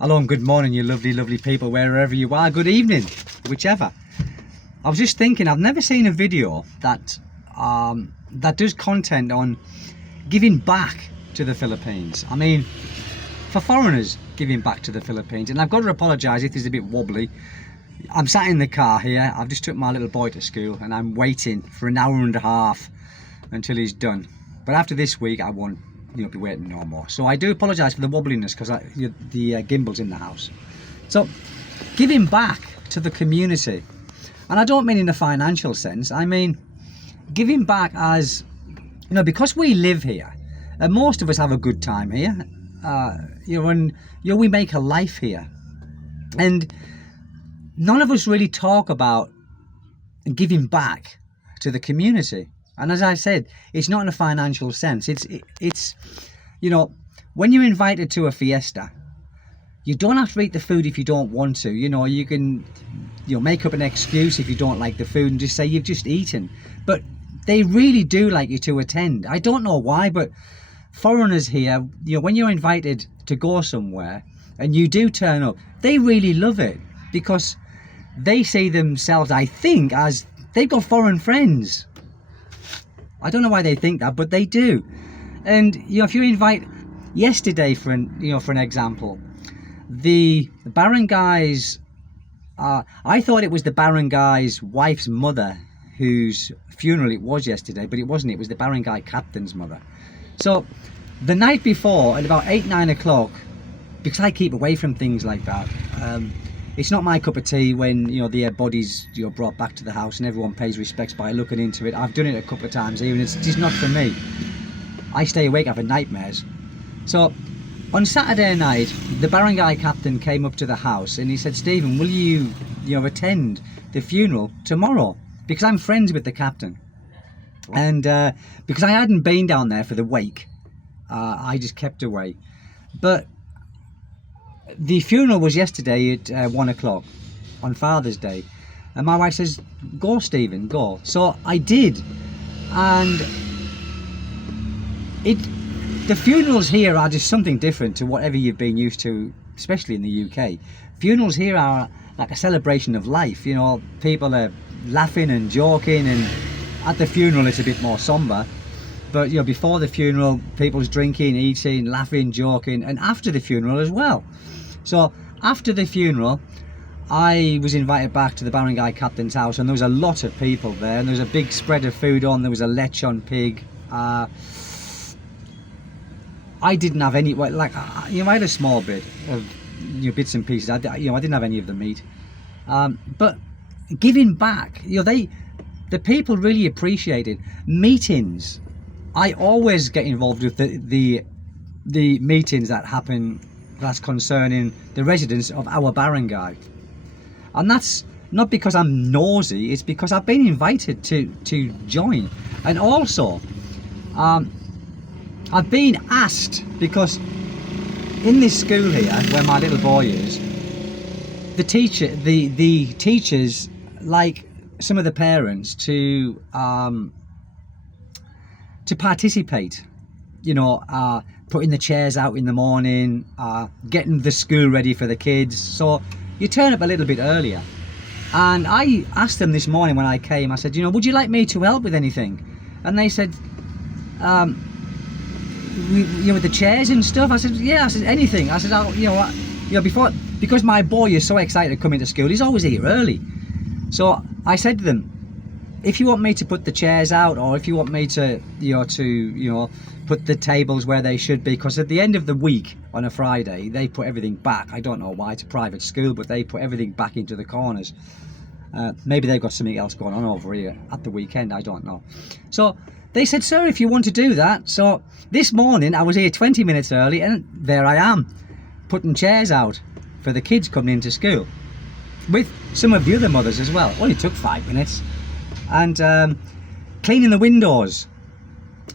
Hello and good morning, you lovely, lovely people, wherever you are. Good evening, whichever. I was just thinking, I've never seen a video that does content on giving back to the Philippines. I mean, for foreigners giving back to the Philippines. And I've got to apologise if this is a bit wobbly. I'm sat in the car here. I've just took my little boy to school and I'm waiting for an hour and a half until he's done. But after this week, I won't be waiting no more. So I do apologise for the wobbliness because the gimbal's in the house. So giving back to the community, and I don't mean in a financial sense, I mean giving back as, because we live here and most of us have a good time here, we make a life here, and none of us really talk about giving back to the community. And as I said, it's not in a financial sense. It's when you're invited to a fiesta, you don't have to eat the food if you don't want to. You can make up an excuse if you don't like the food and just say you've just eaten. But they really do like you to attend. I don't know why, but foreigners here, when you're invited to go somewhere and you do turn up, they really love it because they see themselves, I think, as they've got foreign friends. I don't know why they think that, but they do. And if you invite, yesterday for an example, the barangays, I thought it was the barangay's wife's mother whose funeral it was yesterday, but it wasn't. It was the barangay captain's mother. So the night before, at about 8-9 o'clock, because I keep away from things like that, it's not my cup of tea when the bodies brought back to the house and everyone pays respects by looking into it. I've done it a couple of times here and it's just not for me. I stay awake having nightmares. So on Saturday night, the barangay captain came up to the house and he said, "Stephen, will you attend the funeral tomorrow?" Because I'm friends with the captain, and because I hadn't been down there for the wake, I just kept away. But the funeral was yesterday at 1 o'clock on Father's Day, and my wife says, "Go, Stephen, go." So I did, and the funerals here are just something different to whatever you've been used to, especially in the UK. Funerals here are like a celebration of life. People are laughing and joking, and at the funeral it's a bit more somber. But before the funeral, people's drinking, eating, laughing, joking, and after the funeral as well. So after the funeral, I was invited back to the barangay captain's house, and there was a lot of people there, and there was a big spread of food on. There was a lechon pig. I didn't have any. I had a small bit of bits and pieces. I didn't have any of the meat. But giving back, the people really appreciated meetings. I always get involved with the meetings that happen that's concerning the residents of our barangay, and that's not because I'm nosy. It's because I've been invited to join, and also I've been asked, because in this school here where my little boy is, the teachers like some of the parents to participate, putting the chairs out in the morning, getting the school ready for the kids. So you turn up a little bit earlier, and I asked them this morning when I came, I said, would you like me to help with anything? And they said, with the chairs and stuff. I said, yeah. I said, anything. I said, because my boy is so excited to come into school, he's always here early. So I said to them, if you want me to put the chairs out, or if you want me to put the tables where they should be, because at the end of the week on a Friday they put everything back. I don't know why, it's a private school, but they put everything back into the corners. Maybe they've got something else going on over here at the weekend, I don't know. So they said, "Sir, if you want to do that." So this morning I was here 20 minutes early, and there I am putting chairs out for the kids coming into school with some of the other mothers as well. Only took 5 minutes. And cleaning the windows.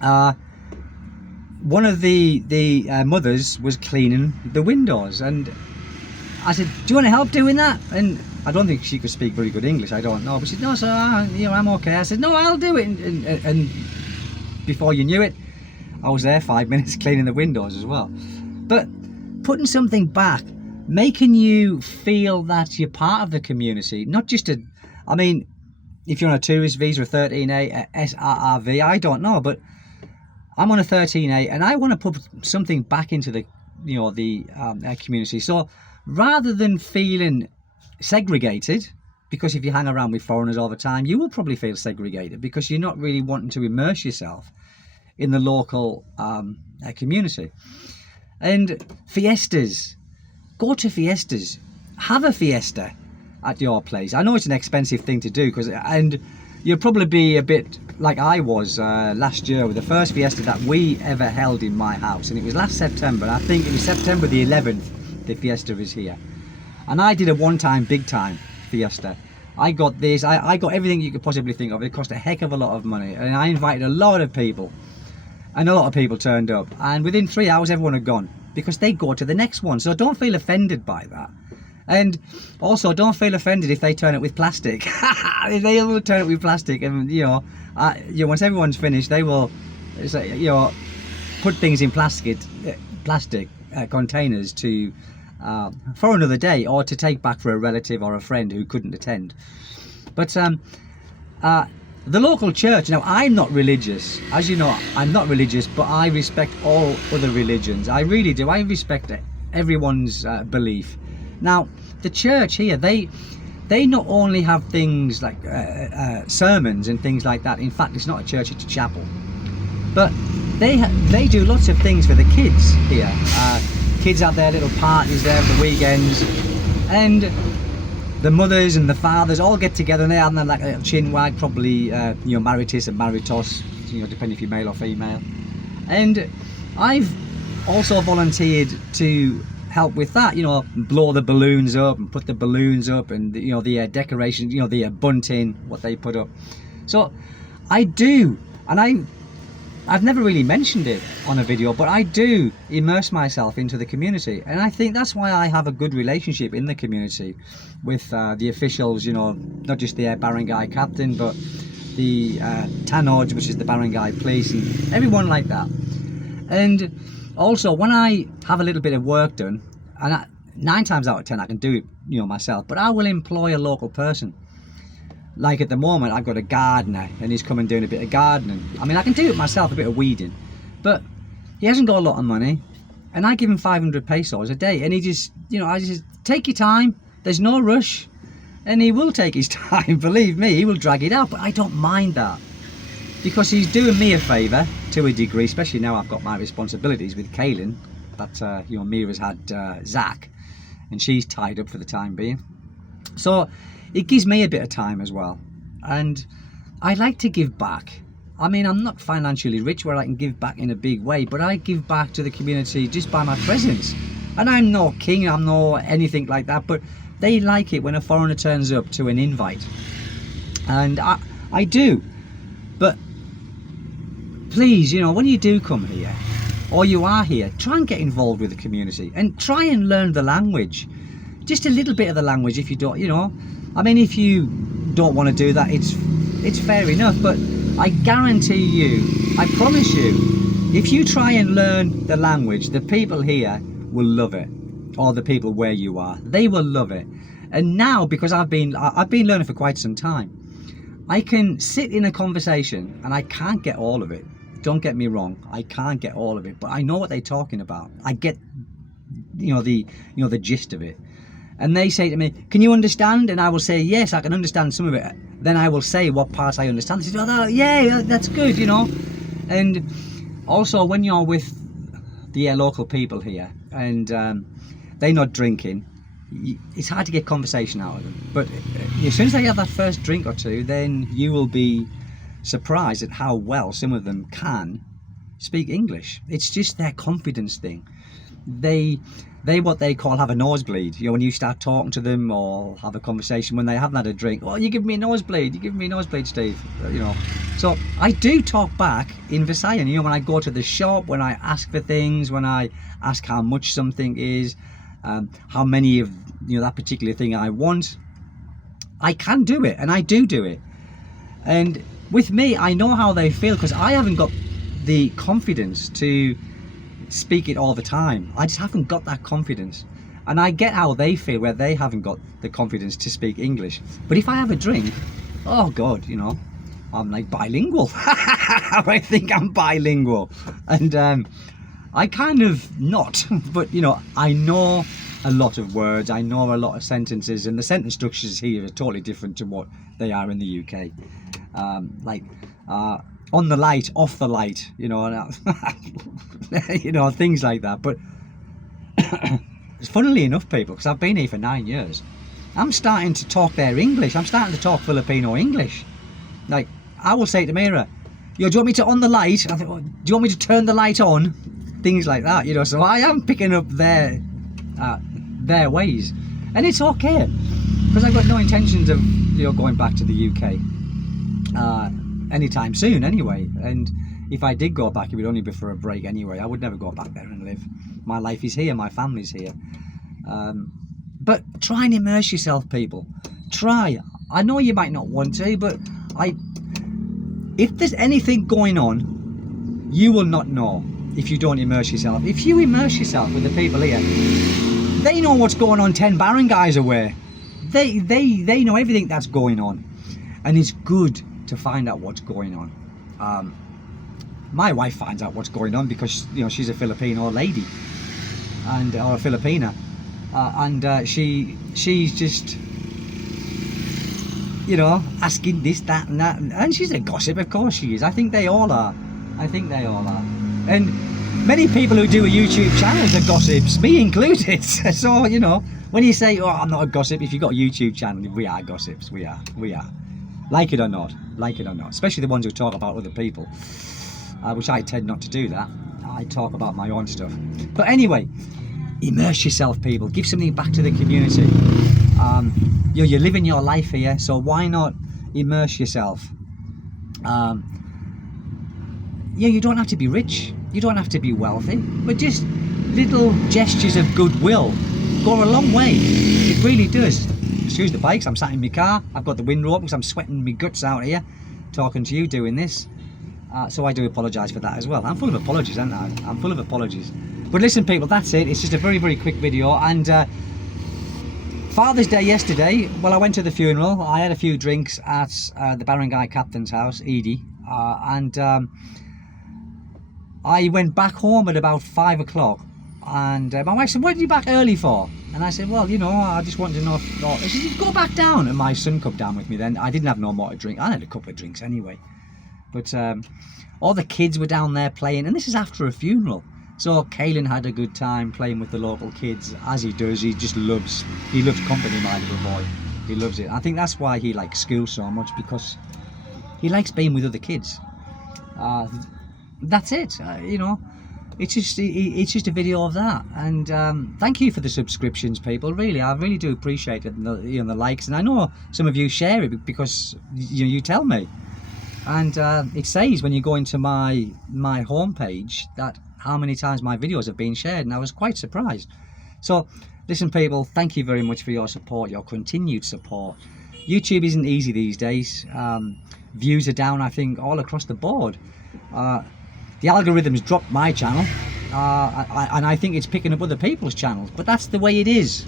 One of the mothers was cleaning the windows, and I said, "Do you want to help doing that?" And I don't think she could speak very good English, I don't know, but she said, "No, sir, I'm okay." I said, "No, I'll do it." And before you knew it, I was there 5 minutes cleaning the windows as well. But putting something back making you feel that you're part of the community, not just I mean, if you're on a tourist visa, a 13A, a SRRV, I don't know, but I'm on a 13A and I want to put something back into the, the community. So rather than feeling segregated, because if you hang around with foreigners all the time, you will probably feel segregated because you're not really wanting to immerse yourself in the local community. And fiestas, go to fiestas, have a fiesta at your place. I know it's an expensive thing to do, and you'll probably be a bit like I was last year with the first fiesta that we ever held in my house, and it was last September. I think it was September the 11th the fiesta was here, and I did a one-time big time fiesta. I got this, I got everything you could possibly think of. It cost a heck of a lot of money, and I invited a lot of people, and a lot of people turned up, and within 3 hours everyone had gone because they go to the next one. So don't feel offended by that. And also, don't feel offended if they turn it with plastic. They will turn it with plastic, and once everyone's finished, they will, put things in plastic containers to for another day, or to take back for a relative or a friend who couldn't attend. But the local church. Now, I'm not religious, as you know. I'm not religious, but I respect all other religions. I really do. I respect everyone's belief. Now, the church here, they not only have things like sermons and things like that. In fact, it's not a church, it's a chapel. But they do lots of things for the kids here. Kids have their little parties there for the weekends, and the mothers and the fathers all get together, and they have like a little chin wag, probably Maritus and Maritos, depending if you're male or female. And I've also volunteered to help with that, blow the balloons up and put the balloons up, and the decorations, the bunting, what they put up. So I do, and I've never really mentioned it on a video, but I do immerse myself into the community, and I think that's why I have a good relationship in the community with the officials, not just the barangay captain, but the Tanod, which is the barangay police, and everyone like that. And also, when I have a little bit of work done, and 9 times out of 10 I can do it, myself, but I will employ a local person. Like at the moment, I've got a gardener, and he's coming doing a bit of gardening. I mean, I can do it myself, a bit of weeding, but he hasn't got a lot of money, and I give him 500 pesos a day, and he just, I just take your time. There's no rush, and he will take his time. Believe me, he will drag it out, but I don't mind that, because he's doing me a favour to a degree, especially now I've got my responsibilities with Kaylin. That Mira's had Zach, and she's tied up for the time being. So it gives me a bit of time as well, and I like to give back. I mean, I'm not financially rich where I can give back in a big way, but I give back to the community just by my presence. And I'm no king, I'm no anything like that, but they like it when a foreigner turns up to an invite, and I do. But please, when you do come here, or you are here, try and get involved with the community, and try and learn the language, just a little bit of the language. If you don't, I mean, if you don't want to do that, it's fair enough, but I guarantee you, I promise you, if you try and learn the language, the people here will love it, or the people where you are, they will love it. And now, because I've been learning for quite some time, I can sit in a conversation, and I can't get all of it. Don't get me wrong, I can't get all of it, but I know what they're talking about. I get, the gist of it. And they say to me, "Can you understand?" And I will say, "Yes, I can understand some of it." Then I will say what parts I understand. They say, "Oh, yeah, that's good," And also, when you're with the local people here, and they're not drinking, it's hard to get conversation out of them. But as soon as they have that first drink or two, then you will be surprised at how well some of them can speak English. It's just their confidence thing. They what they call have a nosebleed. When you start talking to them or have a conversation when they haven't had a drink, "Oh, you give me a nosebleed, Steve." So I do talk back in Visayan. When I go to the shop, when I ask for things, when I ask how much something is, how many of that particular thing I want, I can do it, and I do it. And with me, I know how they feel, because I haven't got the confidence to speak it all the time. I just haven't got that confidence. And I get how they feel where they haven't got the confidence to speak English. But if I have a drink, oh God, you know, I'm like bilingual. I think I'm bilingual. And I kind of not, but you know, I know a lot of words, I know a lot of sentences, and the sentence structures here are totally different to what they are in the UK. On the light, off the light, you know, you know, things like that. But funnily enough, people, because I've been here for 9 years, I'm starting to talk their English. I'm starting to talk Filipino English. Like, I will say to Mira, yo, do you want me to on the light? I think, well, do you want me to turn the light on? Things like that, you know. So I am picking up their ways, and it's okay, because I've got no intentions of, you know, going back to the UK anytime soon anyway. And if I did go back, it would only be for a break anyway. I would never go back there and live. My life is here, my family's here. But try and immerse yourself, people. Try. I know you might not want to, but if there's anything going on, you will not know if you don't immerse yourself. If you immerse yourself with the people here, they know what's going on 10 barangays away. They know everything that's going on, and it's good to find out what's going on. My wife finds out what's going on because, you know, she's a Filipino lady, and or a Filipina, and she's just, you know, asking this, that, and that, and she's a gossip. Of course she is. I think they all are. And many people who do a YouTube channel are gossips, me included. So, you know, when you say, oh, I'm not a gossip, if you've got a YouTube channel, we are gossips. We are. Like it or not. Especially the ones who talk about other people, which I tend not to do that. I talk about my own stuff. But anyway, immerse yourself, people. Give something back to the community. You're living your life here, so why not immerse yourself? You don't have to be rich, you don't have to be wealthy, but just little gestures of goodwill go a long way. It really does. Excuse the bikes, I'm sat in my car, I've got the window open because I'm sweating my guts out here talking to you, doing this. So I do apologise for that as well. I'm full of apologies, aren't I? I'm full of apologies. But listen, people, that's it. It's just a very, very quick video. And Father's Day yesterday, well, I went to the funeral. I had a few drinks at the barangay captain's house, Edie, and I went back home at about 5 o'clock, and my wife said, what are you back early for? And I said, well, you know, I just wanted to know if, she said, go back down. And my son come down with me then. I didn't have no more to drink. I had a couple of drinks anyway. But all the kids were down there playing, and this is after a funeral. So Kaylin had a good time playing with the local kids, as he does. He loves company, my little boy. He loves it. I think that's why he likes school so much, because he likes being with other kids. That's it. You know, it's just a video of that. And thank you for the subscriptions, people. Really, I really do appreciate it, and the likes. And I know some of you share it because you tell me. And it says when you go into my homepage that how many times my videos have been shared, and I was quite surprised. So listen, people, thank you very much for your support, your continued support. YouTube isn't easy these days. Views are down, I think, all across the board. The algorithms dropped my channel, and I think it's picking up other people's channels, but that's the way it is.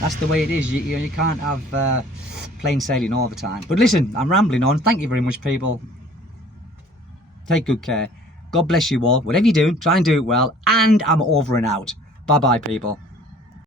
That's the way it is. You can't have plain sailing all the time. But listen, I'm rambling on. Thank you very much, people. Take good care. God bless you all. Whatever you're doing, try and do it well. And I'm over and out. Bye-bye, people.